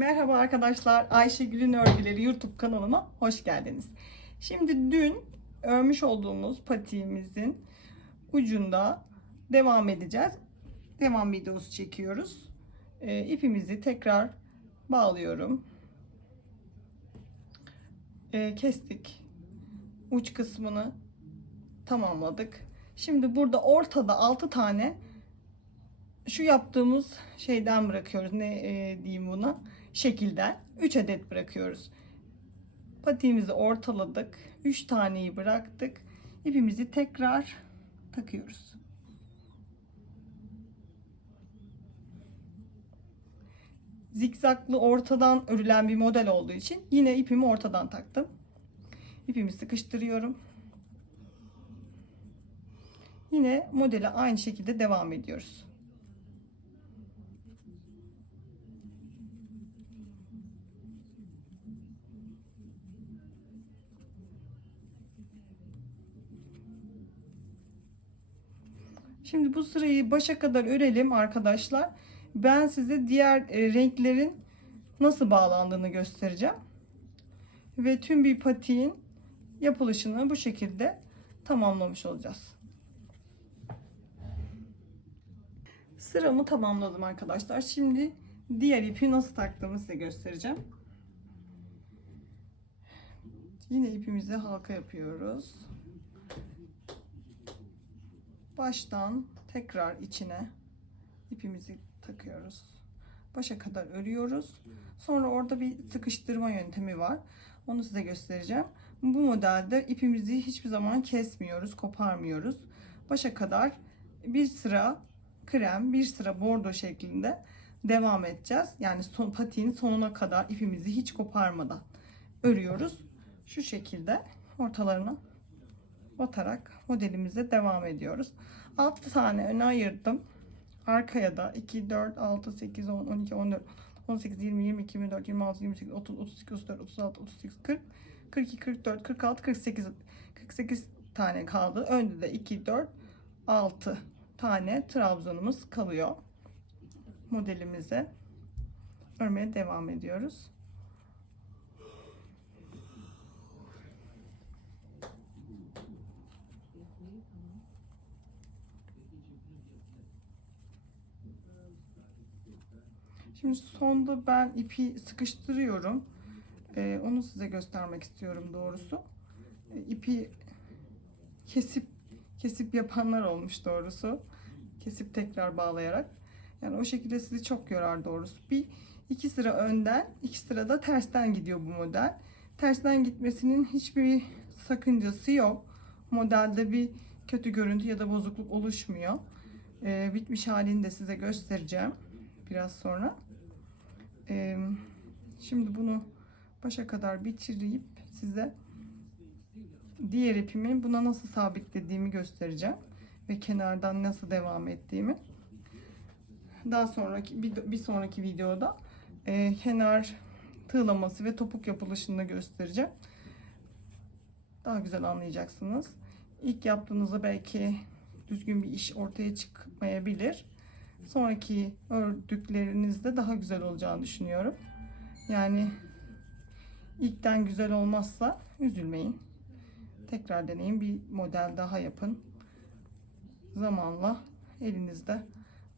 Merhaba arkadaşlar. Ayşegül'ün Örgüleri YouTube kanalıma hoş geldiniz. Şimdi dün örmüş olduğumuz patiğimizin ucunda devam edeceğiz. Devam videosu çekiyoruz. Ee, ipimizi tekrar bağlıyorum. Ee, kestik. Uç kısmını tamamladık. Şimdi burada ortada 6 tane şu yaptığımız şeyden bırakıyoruz. Ne e, diyeyim buna? Şekilden 3 adet bırakıyoruz. Patiğimizi ortaladık. 3 taneyi bıraktık. İpimizi tekrar takıyoruz. Zikzaklı ortadan örülen bir model olduğu için yine ipimi ortadan taktım. İpimi sıkıştırıyorum. Yine modele aynı şekilde devam ediyoruz. Şimdi bu sırayı başa kadar örelim arkadaşlar. Ben size diğer e, renklerin nasıl bağlandığını göstereceğim. Ve tüm bir patiğin yapılışını bu şekilde tamamlamış olacağız. Sıramı tamamladım arkadaşlar. Şimdi diğer ipi nasıl taktığımı size göstereceğim. Yine ipimizi halka yapıyoruz. Baştan tekrar içine ipimizi takıyoruz. Başa kadar örüyoruz. Sonra orada bir sıkıştırma yöntemi var. Onu size göstereceğim. Bu modelde ipimizi hiçbir zaman kesmiyoruz, koparmıyoruz. Başa kadar bir sıra krem, bir sıra bordo şeklinde devam edeceğiz. Yani son, patiğin sonuna kadar ipimizi hiç koparmadan örüyoruz. Şu şekilde ortalarına batarak modelimize devam ediyoruz. 6 tane öne ayırdım. Arkaya da 2, 4, 6, 8, 10, 12, 14, 18, 20, 22, 24, 26, 28, 30, 32, 34, 36, 38, 40, 42, 44, 46, 48, 48 tane kaldı. Önde de 2, 4, 6 tane trabzanımız kalıyor. Modelimize örmeye devam ediyoruz. Şimdi sonda ben ipi sıkıştırıyorum. Ee, onu size göstermek istiyorum doğrusu. Ee, ipi kesip kesip yapanlar olmuş doğrusu. Kesip tekrar bağlayarak. Yani o şekilde sizi çok yorar doğrusu. Bir iki sıra önden, iki sıra da tersten gidiyor bu model. Tersten gitmesinin hiçbir sakıncası yok. Modelde bir kötü görüntü ya da bozukluk oluşmuyor. Ee, bitmiş halini de size göstereceğim biraz sonra. Şimdi bunu başa kadar bitirip size diğer ipimi buna nasıl sabitlediğimi göstereceğim ve kenardan nasıl devam ettiğimi. Daha sonraki bir, bir sonraki videoda e, kenar tığlaması ve topuk yapılışını göstereceğim. Daha güzel anlayacaksınız. İlk yaptığınızda belki düzgün bir iş ortaya çıkmayabilir. Sonraki ördüklerinizde daha güzel olacağını düşünüyorum. Yani ilkten güzel olmazsa üzülmeyin. Tekrar deneyin. Bir model daha yapın. Zamanla elinizde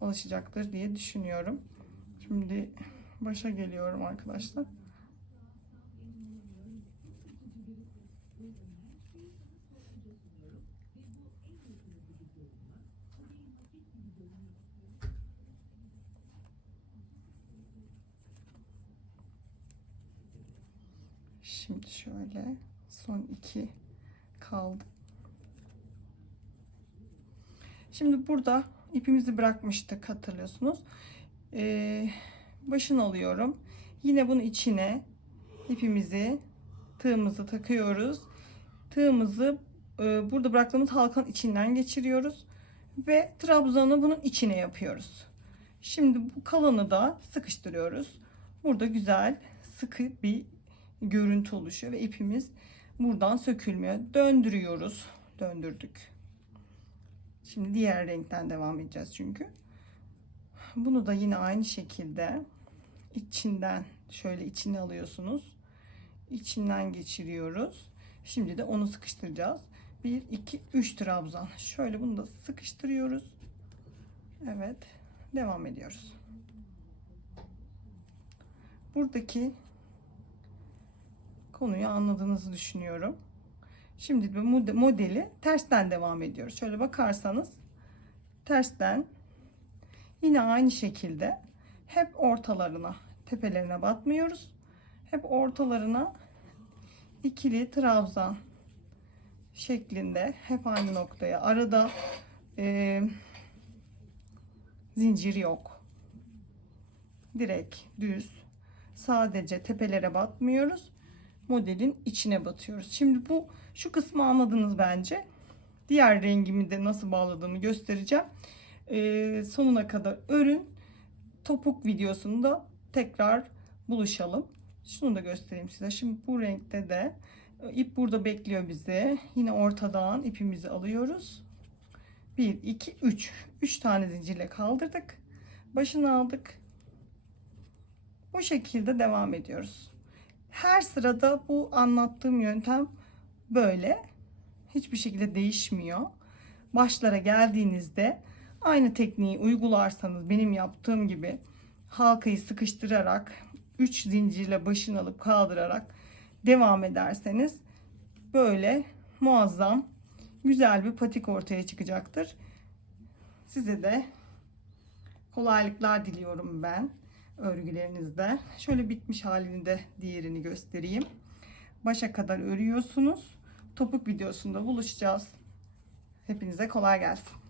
alışacaktır diye düşünüyorum. Şimdi başa geliyorum arkadaşlar. Şimdi şöyle son iki kaldı. Şimdi burada ipimizi bırakmıştık hatırlıyorsunuz. Ee, başını alıyorum. Yine bunun içine ipimizi tığımızı takıyoruz. Tığımızı e, burada bıraktığımız halkanın içinden geçiriyoruz ve trabzanı bunun içine yapıyoruz. Şimdi bu kalanı da sıkıştırıyoruz. Burada güzel sıkı bir görüntü oluşuyor ve ipimiz buradan sökülmüyor. Döndürüyoruz. Döndürdük. Şimdi diğer renkten devam edeceğiz çünkü. Bunu da yine aynı şekilde içinden şöyle içine alıyorsunuz. İçinden geçiriyoruz. Şimdi de onu sıkıştıracağız. 1 2 3 trabzan. Şöyle bunu da sıkıştırıyoruz. Evet. Devam ediyoruz. Buradaki konuyu anladığınızı düşünüyorum. Şimdi mode- modeli tersten devam ediyoruz. Şöyle bakarsanız tersten yine aynı şekilde hep ortalarına, tepelerine batmıyoruz. Hep ortalarına ikili trabzan şeklinde hep aynı noktaya. Arada e, zincir yok. Direkt düz. Sadece tepelere batmıyoruz. Modelin içine batıyoruz. Şimdi bu şu kısmı anladınız bence. Diğer rengimi de nasıl bağladığımı göstereceğim. E, sonuna kadar örün. Topuk videosunda tekrar buluşalım. Şunu da göstereyim size. Şimdi bu renkte de e, ip burada bekliyor bizi. Yine ortadan ipimizi alıyoruz. 1, 2, 3. 3 tane zincirle kaldırdık. Başını aldık. Bu şekilde devam ediyoruz. Her sırada bu anlattığım yöntem böyle. Hiçbir şekilde değişmiyor. Başlara geldiğinizde aynı tekniği uygularsanız benim yaptığım gibi halkayı sıkıştırarak 3 zincirle başını alıp kaldırarak devam ederseniz böyle muazzam güzel bir patik ortaya çıkacaktır. Size de kolaylıklar diliyorum ben örgülerinizde. Şöyle bitmiş halini de diğerini göstereyim. Başa kadar örüyorsunuz. Topuk videosunda buluşacağız. Hepinize kolay gelsin.